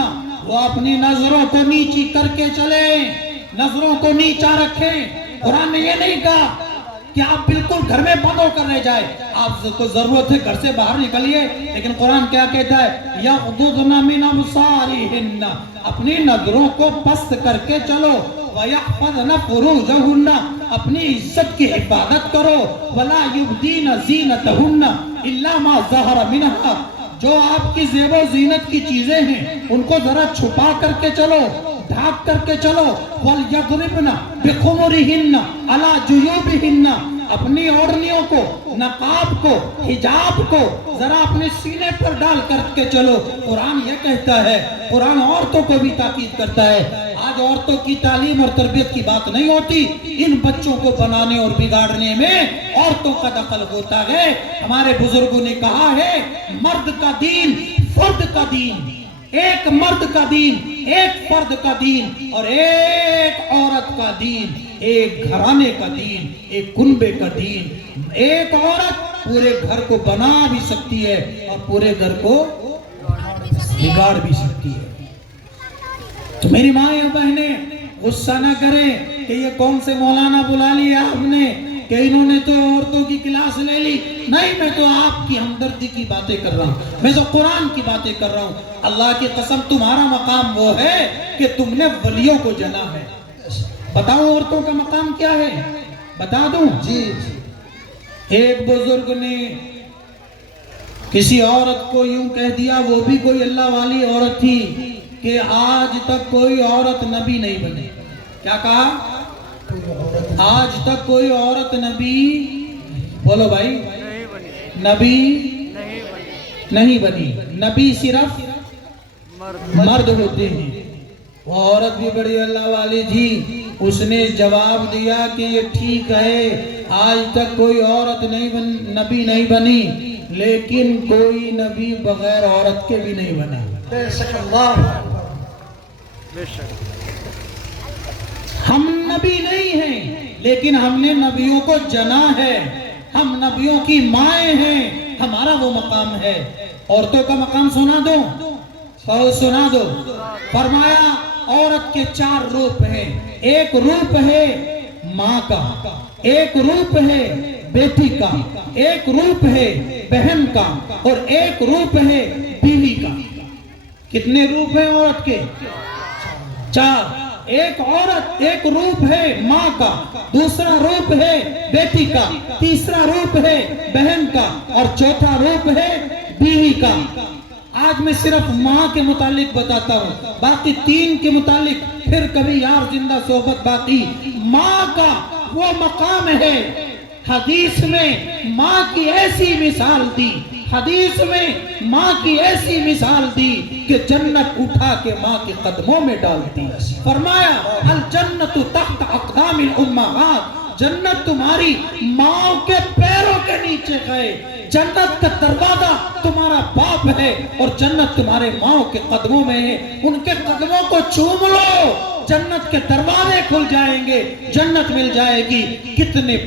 وہ اپنی نظروں کو نیچی کر کے چلیں, نظروں کو نیچا رکھیں. قرآن نے یہ نہیں کہا کہ آپ بالکل گھر میں بند ہو کر رہ جائے, آپ کو ضرورت ہے گھر سے باہر نکلیے, لیکن قرآن کیا کہتا ہے يَغْضُضْنَ مِنْ أَبْصَارِهِنَّ, اپنی نظروں کو پست کر کے چلو, وَيَحْفَظْنَ فُرُوجَهُنَّ, اپنی عزت کی حفاظت کرو, وَلَا يُبْدِينَ زِينَتَهُنَّ إِلَّا مَا ظَهَرَ مِنْهَا, جو آپ کی زیب و زینت کی چیزیں ہیں ان کو ذرا چھپا کر کے چلو, ڈھاک کر کے چلو. وَلْيَضْرِبْنَ بِخُمُرِهِنَّ عَلَى جُيُوبِهِنَّ, اپنی اوڑھنیوں کو, نقاب کو, حجاب کو ذرا اپنے سینے پر ڈال کر کے چلو. قرآن یہ کہتا ہے, قرآن عورتوں کو بھی تاکید کرتا ہے. آج عورتوں کی تعلیم اور تربیت کی بات نہیں ہوتی, ان بچوں کو بنانے اور بگاڑنے میں عورتوں کا دخل ہوتا ہے. ہمارے بزرگوں نے کہا ہے مرد کا دین فرد کا دین, ایک مرد کا دین ایک فرد کا دین, اور ایک عورت کا دین ایک گھرانے کا دین, ایک کنبے کا دین. ایک عورت پورے گھر کو بنا بھی سکتی ہے اور پورے گھر کو بگاڑ بھی سکتی ہے. تو میری ماں یا بہنیں غصہ نہ کریں کہ یہ کون سے مولانا بلا لیا آپ نے, کہ انہوں نے تو عورتوں کی کلاس لے لی. نہیں، میں تو آپ کی ہمدردی کی باتیں کر رہا ہوں، میں تو قرآن کی باتیں کر رہا ہوں. اللہ کی قسم تمہارا مقام وہ ہے کہ تم نے ولیوں کو جنا ہے. بتاؤ عورتوں کا مقام کیا ہے؟ بتا دوں. جی ایک بزرگ نے کسی عورت کو یوں کہہ دیا، وہ بھی کوئی اللہ والی عورت تھی، کہ آج تک کوئی عورت نبی نہیں بنی. کیا کہا؟ آج تک کوئی عورت نبی، بولو بھائی، نبی نہیں بنی. نبی صرف مرد ہوتے ہیں. وہ عورت بھی بڑی اللہ والی تھی. اس نے جواب دیا کہ یہ ٹھیک ہے، آج تک کوئی عورت نبی نہیں بنی، لیکن کوئی نبی بغیر عورت کے بھی نہیں بنا. بے شک اللہ. ہم نبی نہیں ہیں، لیکن ہم نے نبیوں کو جنا ہے. ہم نبیوں کی مائیں ہیں، ہمارا وہ مقام ہے. عورتوں کا مقام سنا دو. فرمایا عورت کے 4 روپ ہیں. ایک روپ ہے ماں کا، ایک روپ ہے بیٹی کا، ایک روپ ہے بہن کا، اور ایک روپ ہے بیوی کا. کتنے روپ ہیں عورت کے؟ 4. ایک عورت، ایک روپ ہے ماں کا، دوسرا روپ ہے بیٹی کا، تیسرا روپ ہے بہن کا، اور چوتھا روپ ہے بیوی کا. آج میں صرف ماں کے متعلق بتاتا ہوں، باقی 3 کے متعلق پھر کبھی یار زندہ صحبت باقی. ماں کا وہ مقام ہے. حدیث میں ماں کی ایسی مثال دی، حدیث میں ماں کی ایسی مثال دی کہ جنت اٹھا کے ماں کے قدموں میں ڈالتی. فرمایا الجنت تحت اقدام الامہات، جنت تمہاری ماں کے پیروں کے نیچے ہے. جنت کا دروازہ تمہارا باپ ہے، اور جنت تمہارے ماں کے قدموں میں ہے. ان کے قدموں کو چوم لو، جنت کے دروازے کھل جائیں گے، جنت مل جائے گی. کتنے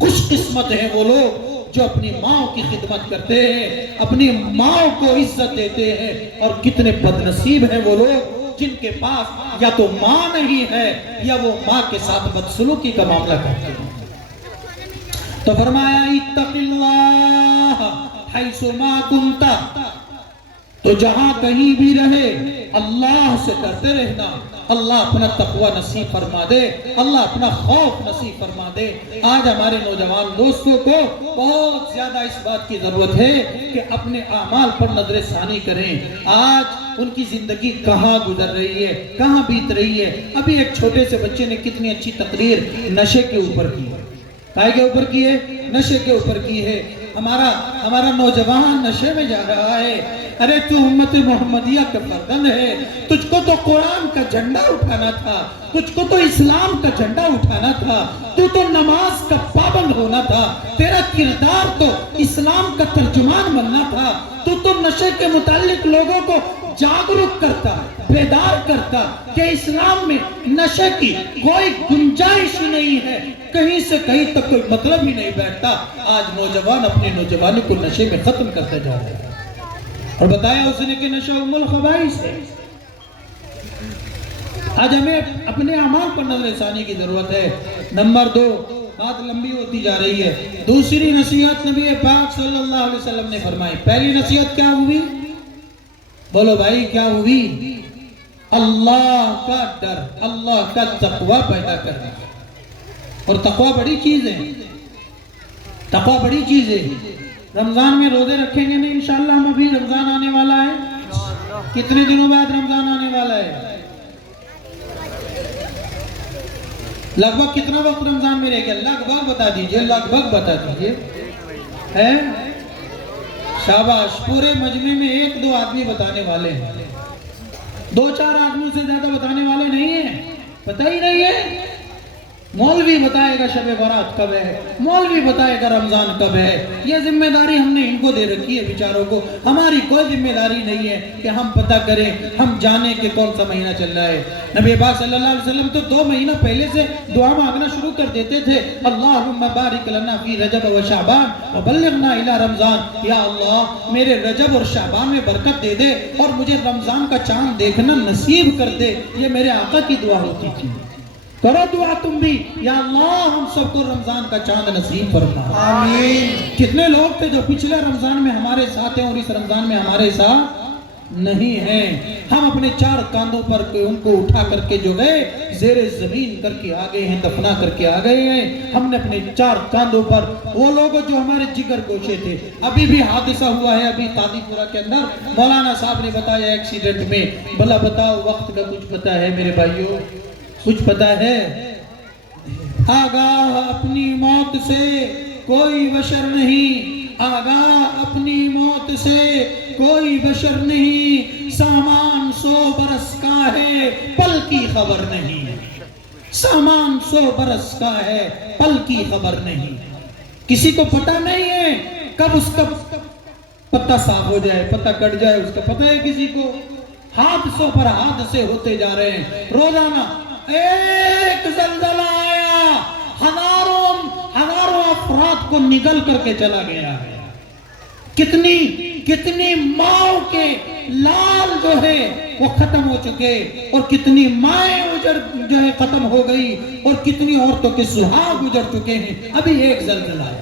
خوش قسمت ہیں وہ لوگ جو اپنی ماں کی خدمت کرتے ہیں، اپنی ماں کو عزت دیتے ہیں. اور کتنے بد نصیب ہیں وہ لوگ جن کے پاس یا تو ماں نہیں ہے یا وہ ماں کے ساتھ بدسلوکی کا معاملہ کرتے ہیں. تو فرمایا اتق اللہ حیث ما کنت، تو جہاں کہیں بھی رہے اللہ سے ڈرتے رہنا. اللہ اپنا تقوی نصیب فرما دے، اللہ اپنا خوف نصیب فرما دے. آج ہمارے نوجوان دوستوں کو بہت زیادہ اس بات کی ضرورت ہے کہ اپنے اعمال پر نظر ثانی کریں. آج ان کی زندگی کہاں گزر رہی ہے، کہاں بیت رہی ہے. ابھی ایک چھوٹے سے بچے نے کتنی اچھی تقریر نشے کے اوپر کی ہے. کائے کے اوپر کی ہے؟ نشے کے اوپر کی ہے. ہمارا نوجوان نشے میں جا رہا ہے. ارے تو امت محمدیہ کا فرزند ہے، تجھ کو تو قرآن کا جھنڈا اٹھانا تھا، تجھ کو تو اسلام کا جھنڈا اٹھانا تھا، تو نماز کا پابند ہونا تھا، تیرا کردار تو اسلام کا ترجمان بننا تھا. تو نشے کے متعلق لوگوں کو جاگرک کرتا، بیدار کرتا کہ اسلام میں نشے کی کوئی گنجائش نہیں ہے، کہیں سے کہیں تک کوئی مطلب ہی نہیں بیٹھتا. آج نوجوان اپنی نوجوانی کو نشے میں ختم کرتا جا رہا ہے. اور بتایا اس نے کہ نشہ ام الخبائث ہے. آج ہمیں اپنے اعمال پر نظر ثانی کی ضرورت ہے. نمبر 2، بات لمبی ہوتی جا رہی ہے. دوسری نصیحت نبی پاک صلی اللہ علیہ وسلم نے فرمائی. پہلی نصیحت کیا ہوئی؟ بولو بھائی کیا ہوئی؟ اللہ کا ڈر، اللہ کا تقوی پیدا کرنا. اور تقوی بڑی چیز ہے، تقوی بڑی چیز ہے. رمضان میں روزے رکھیں گے نہیں انشاءاللہ ہم؟ ابھی رمضان آنے والا ہے. کتنے دنوں بعد رمضان آنے والا ہے؟ لگ بھگ کتنا وقت رمضان میں رہ گیا؟ لگ بھگ بتا دیجئے، لگ بھگ بتا دیجئے. ہے شاباش. پورے مجمع میں 1-2 آدمی بتانے والے ہیں، 2-4 آدمیوں سے زیادہ بتانے والے نہیں ہیں. پتہ ہی نہیں ہے. مولوی بتائے گا شب برات کب ہے، مولوی بتائے گا رمضان کب ہے. یہ ذمہ داری ہم نے ان کو دے رکھی ہے بیچاروں کو. ہماری کوئی ذمہ داری نہیں ہے کہ ہم پتہ کریں، ہم جانیں کہ کون سا مہینہ چل رہا ہے. نبی پاک صلی اللہ علیہ وسلم تو 2 مہینہ پہلے سے دعا مانگنا شروع کر دیتے تھے. اللہم بارک لنا فی رجب و شعبان وبلغنا الی رمضان. یا اللہ میرے رجب اور شعبان میں برکت دے دے اور مجھے رمضان کا چاند دیکھنا نصیب کر دے. یہ میرے آقا کی دعا ہوتی تھی. کرو دعا تم بھی، یا اللہ ہم سب کو رمضان کا چاند نصیب فرما۔ آمین۔ کتنے لوگ تھے جو پچھلے رمضان میں ہمارے ساتھ ہیں اور اس رمضان میں ہمارے ساتھ نہیں ہیں۔ ہم اپنے چار کاندھوں پر ان کو اٹھا کر کے جو گئے زیر زمین کر کے آ گئے ہیں، دفنا کر کے آ گئے ہیں۔ ہم نے اپنے چار کاندھوں پر وہ لوگ جو ہمارے جگر گوشے تھے، ابھی بھی حادثہ ہوا ہے ابھی قادی پورہ کے اندر، مولانا صاحب نے بتایا ایکسیڈنٹ میں۔ بھلا بتاؤ وقت کا کچھ پتہ ہے میرے بھائیوں؟ کچھ پتہ ہے؟ آگاہ اپنی موت سے کوئی بشر نہیں، آگاہ اپنی موت سے کوئی بشر نہیں، سامان 100 برس کا ہے پل کی خبر نہیں، سامان 100 برس کا ہے پل کی خبر نہیں۔ کسی کو پتہ نہیں ہے کب اس کا پتہ صاف ہو جائے، پتہ کٹ جائے، اس کا پتہ ہے کسی کو؟ حادثوں پر حادثے ہوتے جا رہے ہیں روزانہ۔ ایک زلزلہ آیا، ہزاروں افراد کو نگل کر کے چلا گیا ہے۔ کتنی ماں کے لال جو ہے وہ ختم ہو چکے، اور کتنی مائیں جو ہے ختم ہو گئی، اور کتنی عورتوں کے سہاگ اجڑ چکے ہیں۔ ابھی ایک زلزلہ ہے،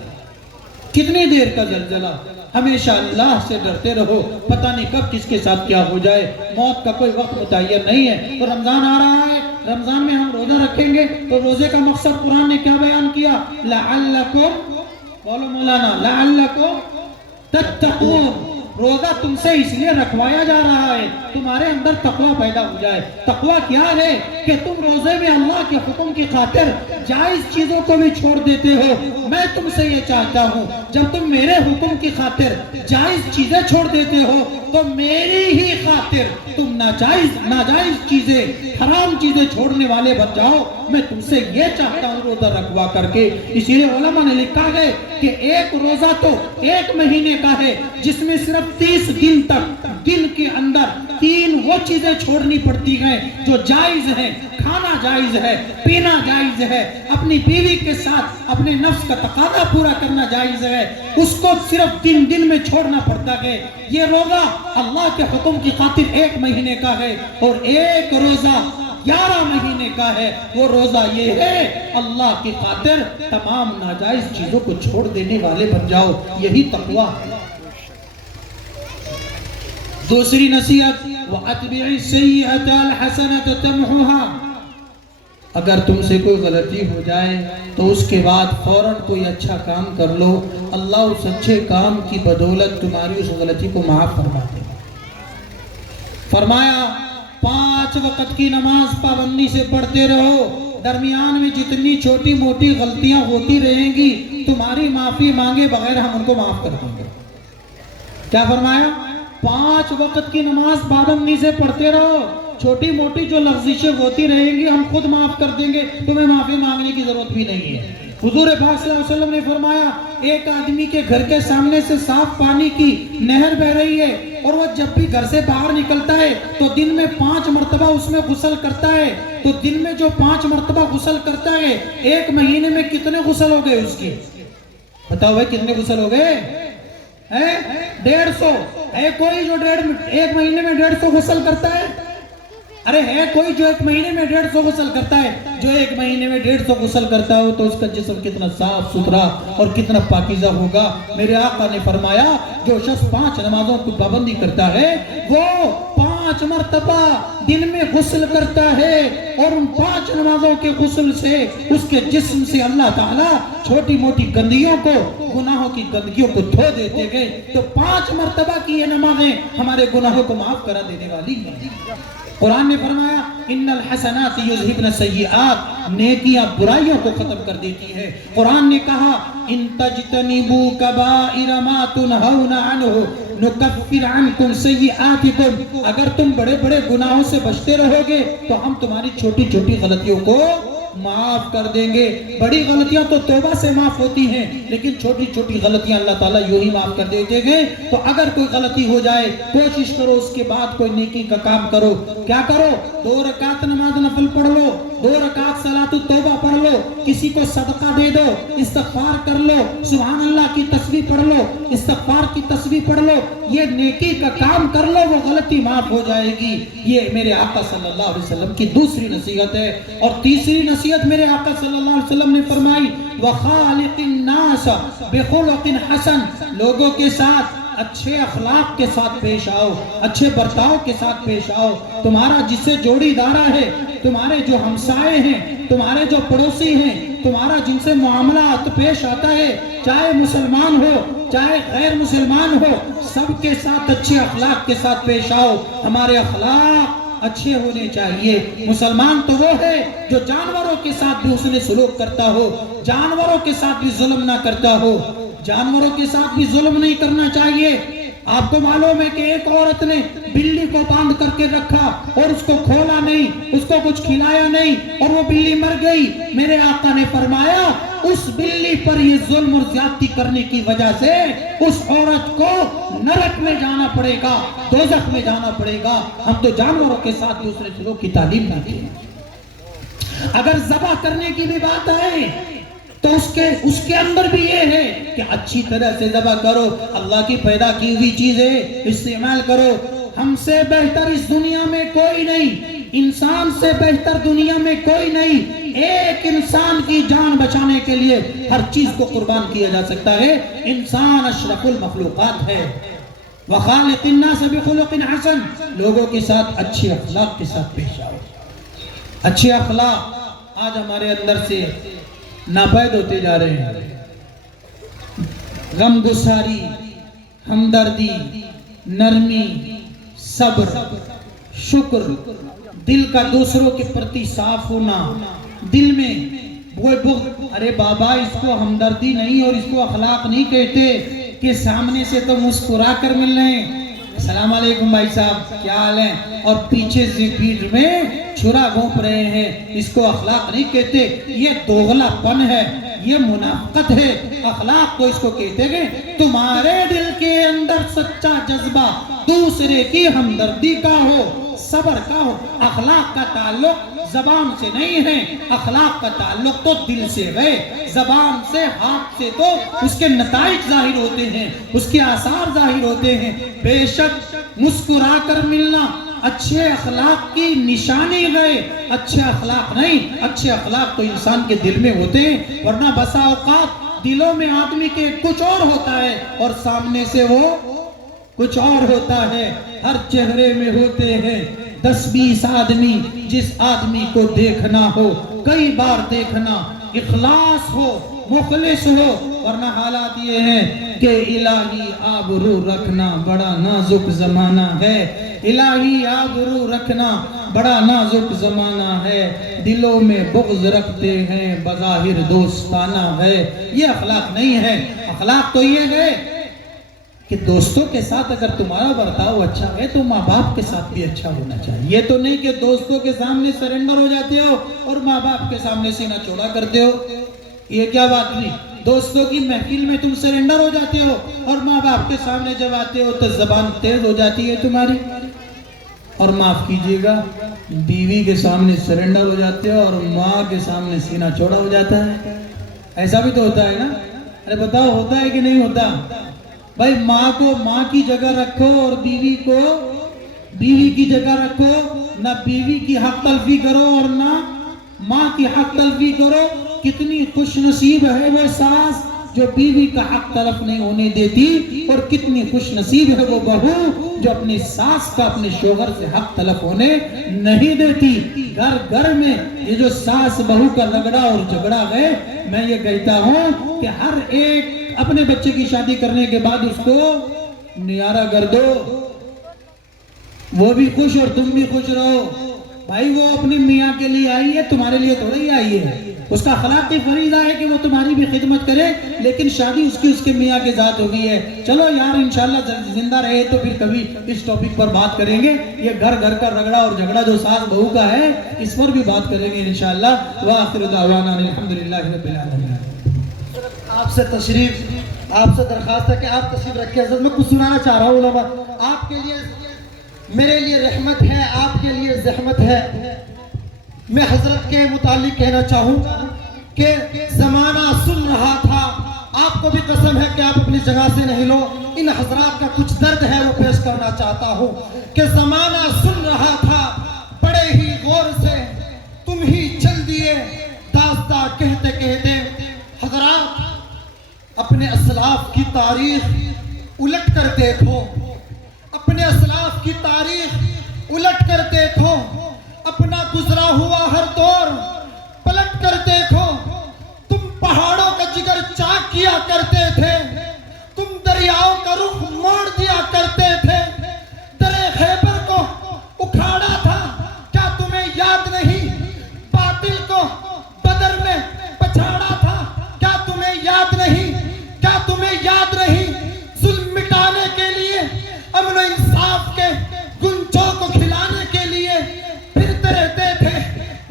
کتنی دیر کا زلزلہ؟ ہمیشہ اللہ سے ڈرتے رہو، پتہ نہیں کب کس کے ساتھ کیا ہو جائے، موت کا کوئی وقت متعین نہیں ہے۔ تو رمضان آ رہا ہے، رمضان میں ہم روزہ رکھیں گے، تو روزے کا مقصد قرآن نے کیا بیان کیا؟ لعلکم، بولو مولانا، لعلکم تتقون۔ روزہ تم سے اس لیے رکھوایا جا رہا ہے تمہارے اندر تقوی پیدا ہو جائے۔ تقوی کیا ہے؟ کہ تم روزے میں اللہ کے حکم کی خاطر جائز چیزوں کو بھی چھوڑ دیتے ہو۔ میں تم سے یہ چاہتا ہوں جب تم میرے حکم کی خاطر جائز چیزیں چھوڑ دیتے ہو تو میری ہی خاطر تم ناجائز چیزیں، حرام چیزیں چھوڑنے والے بن جاؤ۔ میں تم سے یہ چاہتا ہوں روزہ رکھوا کر کے۔ اسی لیے علماء نے لکھا ہے کہ ایک روزہ تو 1 مہینے کا ہے جس میں صرف 30 دن تک دن کے اندر 3 وہ چیزیں چھوڑنی پڑتی ہیں جو جائز ہیں۔ کھانا جائز ہے، پینا جائز ہے، اپنی بیوی کے ساتھ اپنے نفس کا تقاضا پورا کرنا جائز ہے، اس کو صرف دن میں چھوڑنا پڑتا ہے۔ یہ روزہ اللہ کے حکم کی خاطر 1 مہینے کا ہے، اور ایک روزہ 11 مہینے کا ہے۔ وہ روزہ یہ ہے اللہ کی خاطر تمام ناجائز چیزوں کو چھوڑ دینے والے بن جاؤ، یہی تقوی ہے۔ دوسری نصیحت، وَأَتْبِعِ السَّيِّئَةَ الْحَسَنَةَ تَمْحُهَا۔ اگر تم سے کوئی غلطی ہو جائے تو اس کے بعد فوراً کوئی اچھا کام کر لو، اللہ اس اچھے کام کی بدولت تمہاری اس غلطی کو معاف فرما دے۔ فرمایا 5 وقت کی نماز پابندی سے پڑھتے رہو، درمیان میں جتنی چھوٹی موٹی غلطیاں ہوتی رہیں گی تمہاری معافی مانگے بغیر ہم ان کو معاف کر دیں گے۔ کیا فرمایا؟ 5 وقت کی نماز پابندی سے پڑھتے رہو، چھوٹی موٹی جو لغزشیں ہوتی رہیں گی ہم خود معاف کر دیں گے، تمہیں معافی مانگنے کی ضرورت بھی نہیں ہے۔ حضور پاک صلی اللہ علیہ وسلم نے فرمایا ایک آدمی کے گھر کے سامنے سے صاف پانی کی نہر بہ رہی ہے، اور وہ جب بھی گھر سے باہر نکلتا ہے تو دن میں 5 مرتبہ اس میں غسل کرتا ہے، تو دن میں جو 5 مرتبہ غسل کرتا ہے 1 مہینے میں کتنے غسل ہو گئے اس کی؟ بتاؤ بھائی کتنے غسل ہو گئے؟ 150۔ ہے کوئی جو 1 مہینے میں 150 غسل کرتا ہے؟ ارے ہے کوئی جو 1 مہینے میں 150 غسل کرتا ہے؟ جو 1 مہینے میں 150 غسل کرتا ہو تو اس کا جسم کتنا صاف ستھرا اور کتنا پاکیزہ ہوگا۔ میرے آقا نے فرمایا جو شخص 5 نمازوں کی پابندی کرتا ہے وہ 5 مرتبہ دن میں غسل کرتا ہے، اور ان 5 نمازوں کے غسل سے اس کے جسم سے اللہ تعالیٰ چھوٹی موٹی گندگیوں کو، گناہوں کی گندگیوں کو دھو دیتے گئے۔ تو 5 مرتبہ کی یہ نمازیں ہمارے گناہوں کو معاف کرا دینے والی ہیں۔ قرآن نے فرمایا ان الحسنات یذہبن السیئات، نیکیاں برائیوں کو ختم کر دیتی ہے۔ قرآن نے کہا ان تجتنبوا کبائر ما تنہون عنہ نکفر عنکم سیئاتکم، اگر تم بڑے بڑے گناہوں سے بچتے رہو گے تو ہم تمہاری چھوٹی چھوٹی غلطیوں کو معاف کر دیں گے۔ بڑی غلطیاں تو توبہ سے معاف ہوتی ہیں، لیکن چھوٹی چھوٹی غلطیاں اللہ تعالیٰ یوں ہی معاف کر دیتے گے۔ تو اگر کوئی غلطی ہو جائے کوشش کرو اس کے بعد کوئی نیکی کا کام کرو۔ کیا کرو؟ 2 رکعت نماز نفل پڑھ لو، 2 رکعت صلاۃ التوبہ پڑھ لو، لو، کسی کو صدقہ دے دو، استغفار کر لو، سبحان اللہ کی تسبیح پڑھ لو، استغفار کی تسبیح پڑھ لو، یہ نیکی کا کام کر لو، وہ غلطی معاف ہو جائے گی۔ یہ میرے آقا صلی اللہ علیہ وسلم کی دوسری نصیحت ہے۔ اور تیسری نصیحت میرے آقا صلی اللہ علیہ وسلم نے فرمائی، وَخَالِقِ النَّاسَ بِخُلُقٍ حَسَنٍ، لوگوں کے ساتھ اچھے اخلاق کے ساتھ پیش آؤ، اچھے برتاؤ کے ساتھ پیش آؤ۔ تمہارا جس سے جوڑی دارہ ہے، تمہارے جو ہمسائے ہیں، تمہارے جو پڑوسی ہیں، تمہارا جن سے معاملات پیش آتا ہے، چاہے مسلمان ہو چاہے غیر مسلمان ہو، سب کے ساتھ اچھے اخلاق کے ساتھ پیش آؤ۔ ہمارے اخلاق اچھے ہونے چاہیے۔ مسلمان تو وہ ہے جو جانوروں کے ساتھ بھی حسن سلوک کرتا ہو، جانوروں کے ساتھ بھی ظلم نہ کرتا ہو، جانوروں کے ساتھ بھی ظلم نہیں کرنا چاہیے۔ آپ کو معلوم ہے کہ ایک عورت نے بلی کو باندھ کر کے رکھا اور اس کو کھولا نہیں، اس کو کچھ کھلایا نہیں، اور وہ بلی مر گئی۔ میرے آقا نے فرمایا اس بلی پر یہ ظلم اور زیادتی کرنے کی وجہ سے اس عورت کو نرک میں جانا پڑے گا، دوزخ میں جانا پڑے گا۔ ہم تو جانوروں کے ساتھ دوسرے لوگ کی تعلیم دیتے ہیں۔ اگر ذبح کرنے کی بھی بات آئے تو اس کے اندر بھی یہ ہے کہ اچھی طرح سے ذبح کرو، اللہ کی پیدا کی ہوئی چیزیں استعمال کرو۔ ہم سے بہتر اس دنیا میں کوئی نہیں، انسان سے بہتر دنیا میں کوئی نہیں۔ ایک انسان کی جان بچانے کے لیے ہر چیز کو قربان کیا جا سکتا ہے۔ انسان اشرف المخلوقات ہے۔ وَخَالِقِ النَّاسَ بِخُلُقٍ حَسَنٍ، لوگوں کے ساتھ اچھے اخلاق کے ساتھ پیش آؤ۔ اچھے اخلاق آج ہمارے اندر سے ناپید ہوتے جا رہے ہیں۔ غم گساری، ہمدردی، نرمی، صبر، شکر، دل کا دوسروں کے پرتی صاف ہونا، دل میں وہ بغض، ارے بابا اس کو ہمدردی نہیں اور اس کو اخلاق نہیں کہتے کہ سامنے سے تو مسکرا کر مل رہے ہیں، السلام علیکم بھائی صاحب کیا حال ہے، اور پیچھے سے پیٹھ میں چھرا گھونپ رہے ہیں، اس کو اخلاق نہیں کہتے۔ یہ دوغلا پن ہے، یہ منافقت ہے۔ اخلاق کو اس کو کہتے ہیں تمہارے دل کے اندر سچا جذبہ دوسرے کی ہمدردی کا ہو، صبر کا ہو۔ اخلاق کا تعلق زبان سے نہیں ہے، اخلاق کا تعلق تو دل سے ہے۔ زبان سے، ہاتھ سے تو اس کے نتائج ظاہر ہوتے ہیں، اس کے آثار ظاہر ہوتے ہیں۔ بے شک مسکرا کر ملنا اچھے اخلاق کی نشانی ہے، اچھے اخلاق نہیں۔ اچھے اخلاق تو انسان کے دل میں ہوتے ہیں، ورنہ بسا اوقات دلوں میں آدمی کے کچھ اور ہوتا ہے اور سامنے سے وہ کچھ اور ہوتا ہے۔ ہر چہرے میں ہوتے ہیں 10-20 آدمی، جس آدمی کو دیکھنا ہو کئی بار دیکھنا، اخلاص ہو، مخلص ہو، ورنہ حالات یہ ہیں کہ الہی آبرو رکھنا بڑا نازک زمانہ ہے، الہی آبرو رکھنا بڑا نازک زمانہ ہے، دلوں میں بغض رکھتے ہیں بظاہر دوستانہ ہے۔ یہ اخلاق نہیں ہے۔ اخلاق تو یہ ہے کہ دوستوں کے ساتھ اگر تمہارا برتاؤ اچھا ہے تو ماں باپ کے ساتھ بھی اچھا ہونا چاہیے۔ یہ تو نہیں کہ دوستوں کے سامنے سرنڈر ہو جاتے ہو اور ماں باپ کے سامنے سینہ چوڑا کرتے ہو، یہ کیا بات نہیں۔ دوستوں کی محفل میں تم سرنڈر ہو جاتے ہو اور ماں باپ کے سامنے جب آتے ہو تو زبان تیز ہو جاتی ہے تمہاری، اور معاف کیجیے گا بیوی کے سامنے سرنڈر ہو جاتے ہو اور ماں کے سامنے سینہ چوڑا ہو جاتا ہے۔ ایسا بھی تو ہوتا ہے نا؟ ارے بتاؤ ہوتا ہے کہ نہیں ہوتا؟ بھائی ماں کو ماں کی جگہ رکھو اور بیوی کو بیوی کی جگہ رکھو، نہ بیوی کی حق تلفی کرو اور نہ ماں کی حق تلفی کرو۔ کتنی خوش نصیب ہے وہ ساس جو بیوی کا حق تلف نہیں ہونے دیتی، اور کتنی خوش نصیب ہے وہ بہو جو اپنی ساس کا اپنے شوہر سے حق تلف ہونے نہیں دیتی۔ گھر گھر میں یہ جو ساس بہو کا رگڑا اور جھگڑا ہے، میں یہ کہتا ہوں کہ ہر ایک اپنے بچے کی شادی کرنے کے بعد اس کو نیارہ کر دو، وہ بھی خوش اور تم بھی خوش رہو۔ بھائی وہ اپنی میاں کے لیے آئی ہے، تمہارے لیے تھوڑا ہی آئی ہے۔ اس کا اخلاقی فریضہ ہے کہ وہ تمہاری بھی خدمت کرے، لیکن شادی اس کے میاں کے ذات ہوگی ہے۔ چلو یار انشاءاللہ زندہ رہے تو پھر کبھی اس ٹاپک پر بات کریں گے۔ یہ گھر گھر کا رگڑا اور جھگڑا جو ساس بہو کا ہے، اس پر بھی بات کریں گے انشاءاللہ۔ وآخر دعوانا الحمدللہ رب العالمین۔ آپ سے درخواست ہے کہ آپ تشریف رکھیں۔ حضرت میں کچھ سنانا چاہ رہا ہوں علماء، آپ کے لیے میرے لیے رحمت ہے، آپ کے لیے زحمت ہے۔ میں حضرت کے متعلق کہنا چاہوں کہ زمانہ سن رہا تھا. آپ کو بھی قسم ہے کہ آپ اپنی جگہ سے نہیں لو. ان حضرات کا کچھ درد ہے وہ پیش کرنا چاہتا ہوں کہ زمانہ سن رہا تھا بڑے ہی غور سے تم ہی چل دیے داستہ کہتے کہتے. حضرات اپنے اسلاف کی تاریخ الٹ کر دیکھو, اپنے اسلاف کی تاریخ الٹ کر دیکھو, اپنا گزرا ہوا ہر دور پلٹ کر دیکھو. تم پہاڑوں کا جگر چاک کیا کرتے تھے, تم دریاؤں کا رخ موڑ دیا کرتے تھے, درے خیبر کو اکھاڑا تھا کیا تمہیں یاد نہیں, باطل کو بدر میں پچھاڑا تھا کیا تمہیں یاد نہیں, کیا تمہیں یاد نہیں, ظلم مٹانے کے لیے امن و انصاف کے گنچوں کو کھلانے کے لیے پھرتے رہتے تھے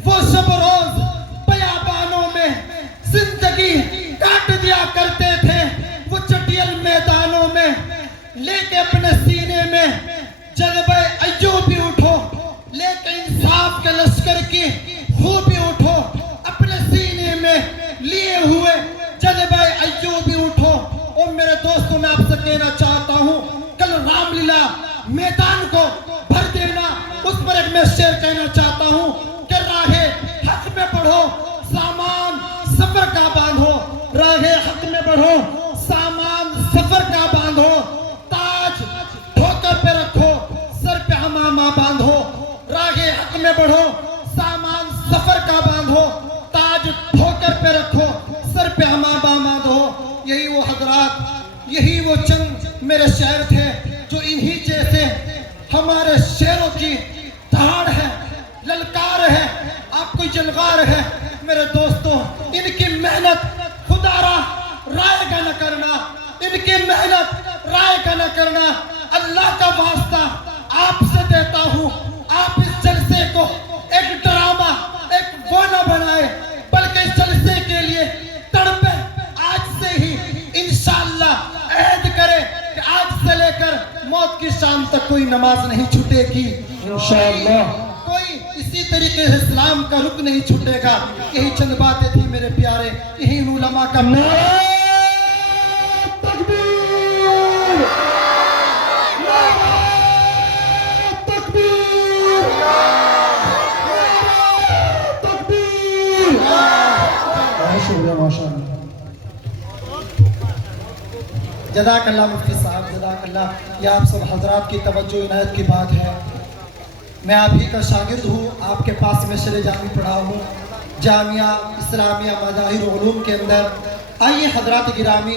وہ شب روز بیابانوں میں, زندگی کاٹ دیا کرتے تھے وہ چٹیل میدانوں میں, لے کے اپنے سینے میں جذبہ ایوبی اٹھو, لے کے انصاف کے لشکر کی خوبی اٹھو, اپنے سینے میں لیے ہوئے جذبہ ایوبی اٹھو. اور میرے دوستوں میں آپ سے کہنا چاہتا ہوں کل رام لیلا میدان کو بھر دینا, اس پر ایک میں شعر کہنا چاہتا ہوں کہ راہ حق میں بڑھو سامان سفر کا باندھو, راہ حق میں بڑھو سامان سفر کا باندھو, تاج ٹھوکر پہ رکھو سر پہ امامہ باندھو, راہ حق میں بڑھو سامان سفر کا باندھو, تاج ٹھوکر پہ رکھو سر پہ امامہ باندھو. یہی وہ حضرات, یہی وہ چند میرے شعر تھے جو انہی جیسے ہمارے شعروں کی دھاڑ ہے, للکار ہے, آپ کو یلغار ہے. میرے دوستوں ان کی محنت خدا را رائے گا نہ کرنا, ان کی محنت رائے گا نہ کرنا. اللہ کا واسطہ آپ سے دیتا ہوں, آپ اس جلسے کو ایک ڈرامہ ایک وہ نہ بنائے بلکہ اس جلسے کے لیے تڑپے. آج سے ہی انشاءاللہ عہد کرے کہ آج سے لے کر موت کی شام تک کوئی نماز نہیں چھوٹے گی انشاءاللہ, کوئی اسی طریقے سے اسلام کا رکن نہیں چھوٹے گا. یہی چند باتیں تھی میرے پیارے, یہی علماء کا نعرہ تکبیر, نعرہ تکبیر, نعرہ تکبیر. بہت شکریہ, ماشاءاللہ. جزاک اللہ مفتی صاحب, جزاک اللہ. یہ آپ سب حضرات کی توجہ عنایت کی بات ہے. میں آپ ہی کا شاگرد ہوں, آپ کے پاس میں شرع جامی پڑھا ہوں جامعہ اسلامیہ مظاہر و علوم کے اندر. آئیے حضرات گرامی